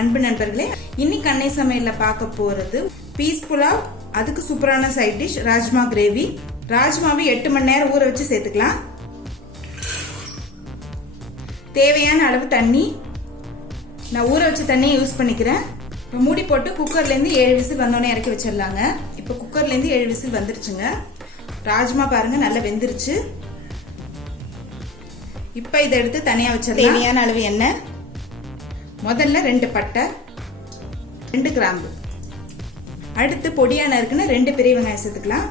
அன்பு நண்பர்களே, இன்னைக்கு அன்னை சமையல்ல பார்க்க போறது பீஸ் புலாவ். அதுக்கு சூப்பரான சைட் டிஷ் ராஜ்மா கிரேவி. ராஜ்மாவை 8 மணி நேரம் ஊற வச்சு சேர்த்துக்கலாம். தேவையான அளவு தண்ணி, நான் ஊற வச்ச தண்ணியை யூஸ் பண்ணிக்கிறேன். இப்போ மூடி போட்டு குக்கர்ல இருந்து 7 விசில் வந்தோடனே இறக்கி வச்சிடலாங்க. இப்போ குக்கர்ல இருந்து 7 விசில் வந்துருச்சுங்க. ராஜ்மா பாருங்க நல்லா வெந்துருச்சு. இப்போ இதை எடுத்து தனியா வச்சிடலாம். தேவையான அளவு எண்ணெய், முதல்ல 2 பட்டை, 2 கிராம்பு, அடுத்து பொடியா நறுக்குன 2 பெரிய வெங்காயம் சேர்த்துக்கலாம்.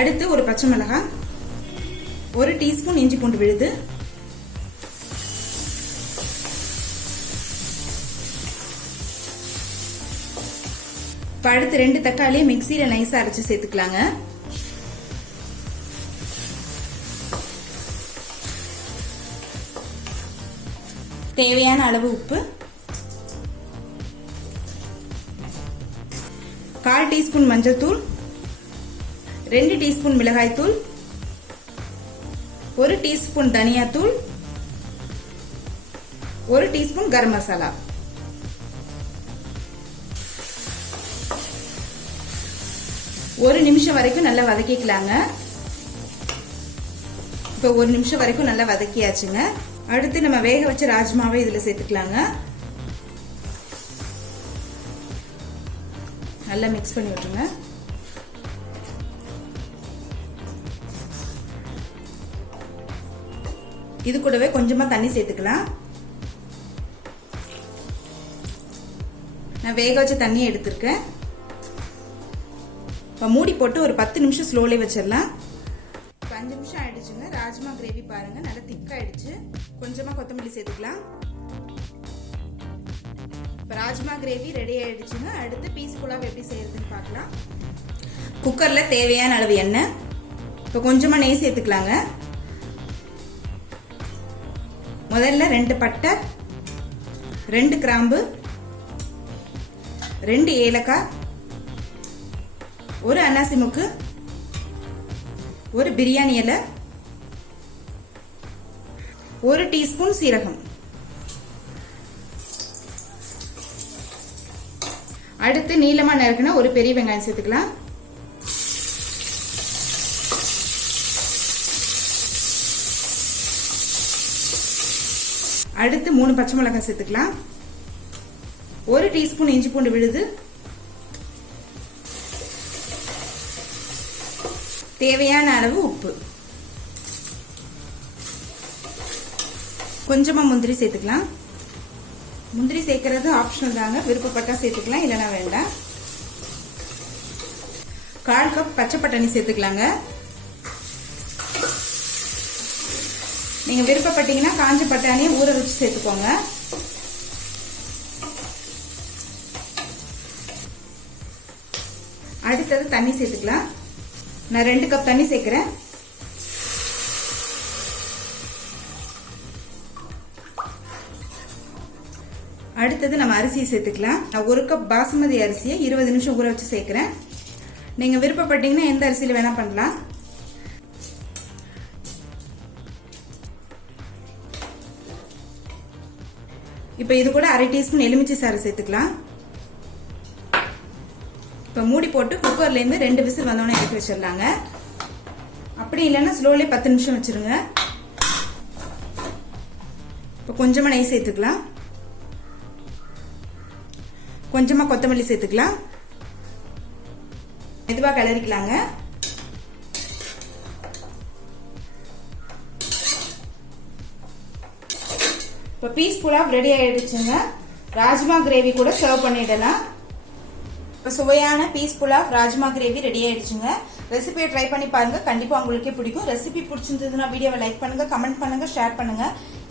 அடுத்து ஒரு பச்சை மிளகாய், 1 டீஸ்பூன் இஞ்சி பூண்டு விழுது, அடுத்து 2 தக்காளியை மிக்சியில நைஸா அரைச்சு சேர்த்துக்கலாங்க. தேவையான அளவு உப்பு, 1/4 டீஸ்பூன் மஞ்சள் தூள், 2 டீஸ்பூன் மிளகாய் தூள், 1 டீஸ்பூன் தனியா தூள், 1 டீஸ்பூன் கரம் மசாலா. ஒரு நிமிஷம் வரைக்கும் நல்லா வதக்கிக்கலாங்க. இப்போ 1 நிமிஷம் வரைக்கும் நல்லா வதக்கியாச்சுங்க. அடுத்து நம்ம வேக வச்ச ராஜ்மாவை இதுல சேர்த்துக்கலாங்க. நல்லா மிக்ஸ் பண்ணி விட்டுருங்க. இது கூடவே கொஞ்சமா தண்ணி சேர்த்துக்கலாம். நான் வேக வச்ச தண்ணியை எடுத்திருக்கேன். இப்போ மூடி போட்டு ஒரு 10 நிமிஷம் ஸ்லோலே வச்சிடலாம். 5 நிமிஷம் ஆயிடுச்சுங்க. ராஜ்மா கிரேவி பாருங்க நல்லா திக்காயிடுச்சு. கொஞ்சமா கொத்தமல்லி சேர்த்துக்கலாம். இப்போ ராஜ்மா கிரேவி ரெடி ஆயிடுச்சுங்க. அடுத்து பீஸ் புலாவ் எப்படி செய்யறதுன்னு பார்க்கலாம். குக்கர்ல தேவையான அளவு எண்ணெய், இப்போ கொஞ்சமா நெய் சேர்த்துக்கலாங்க. முதல்ல 2 பட்டை, 2 கிராம்பு, 2 ஏலக்காய், 1 அன்னாசி முக்கு, 1 பிரியாணி இலை, 1 டீஸ்பூன் சீரகம். அடுத்து நீளமா நறுக்குன 1 பெரிய வெங்காயம் சேர்த்துக்கலாம். அடுத்து 3 பச்சை மிளகாய் சேர்த்துக்கலாம். 1 டீஸ்பூன் இஞ்சி பூண்டு விழுது, தேவையான அளவு உப்பு, கொஞ்சமா முந்திரி சேர்த்துக்கலாம். முந்திரி சேர்க்கறது ஆப்ஷனல் தாங்க, விருப்பப்பட்டா சேர்த்துக்கலாம், இல்லைன்னா வேண்டாம். 1/4 கப் பச்சை பட்டாணி சேர்த்துக்கலாங்க. நீங்க விருப்பப்பட்டீங்கன்னா காஞ்ச பட்டாணியை ஊற வச்சு சேர்த்துக்கோங்க. அடுத்தது தண்ணி சேர்த்துக்கலாம். நான் 2 கப் தண்ணி சேர்க்கிறேன். அடுத்தது நம்ம அரிசியை சேர்த்துக்கலாம். நான் 1 கப் பாசுமதி அரிசியை 20 நிமிஷம் ஊற வச்சு சேர்க்கிறேன். நீங்க விருப்பப்பட்டீங்கன்னா எந்த அரிசியில வேணா பண்ணலாம். இப்ப இது கூட 1/2 டீஸ்பூன் எலுமிச்சை சாறு சேர்த்துக்கலாம். இப்போ மூடி போட்டு குக்கர்ல இருந்து 2 விசில் வந்தோடனே இறக்கி வச்சிடலாங்க. அப்படி இல்லைன்னா ஸ்லோலி 10 நிமிஷம் வச்சிருங்க. இப்போ கொஞ்சமா நெய் சேர்த்துக்கலாம். கொஞ்சமா கொத்தமல்லி சேர்த்துக்கலாம். மெதுவா கிளறிக்கலாங்க. இப்போ பீஸ் புலாவ் ரெடி ஆயிடுச்சுங்க. ராஜ்மா கிரேவி கூட சர்வ் பண்ணிடலாம். இப்போ சுவையான peas pulao rajma gravy ready ஆயிடுச்சுங்க. ரெசிபியை ட்ரை பண்ணி பாருங்க, கண்டிப்பா உங்களுக்கே பிடிக்கும். ரெசிபி பிடிச்சிருந்ததுன்னா வீடியோவை லைக் பண்ணுங்க, கமெண்ட் பண்ணுங்க, ஷேர் பண்ணுங்க.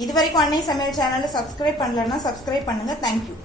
இது வரைக்கும் அன்னை சமையல் சேனலை சப்ஸ்கிரைப் பண்ணலன்னா சப்ஸ்கிரைப் பண்ணுங்க. தேங்க்யூ.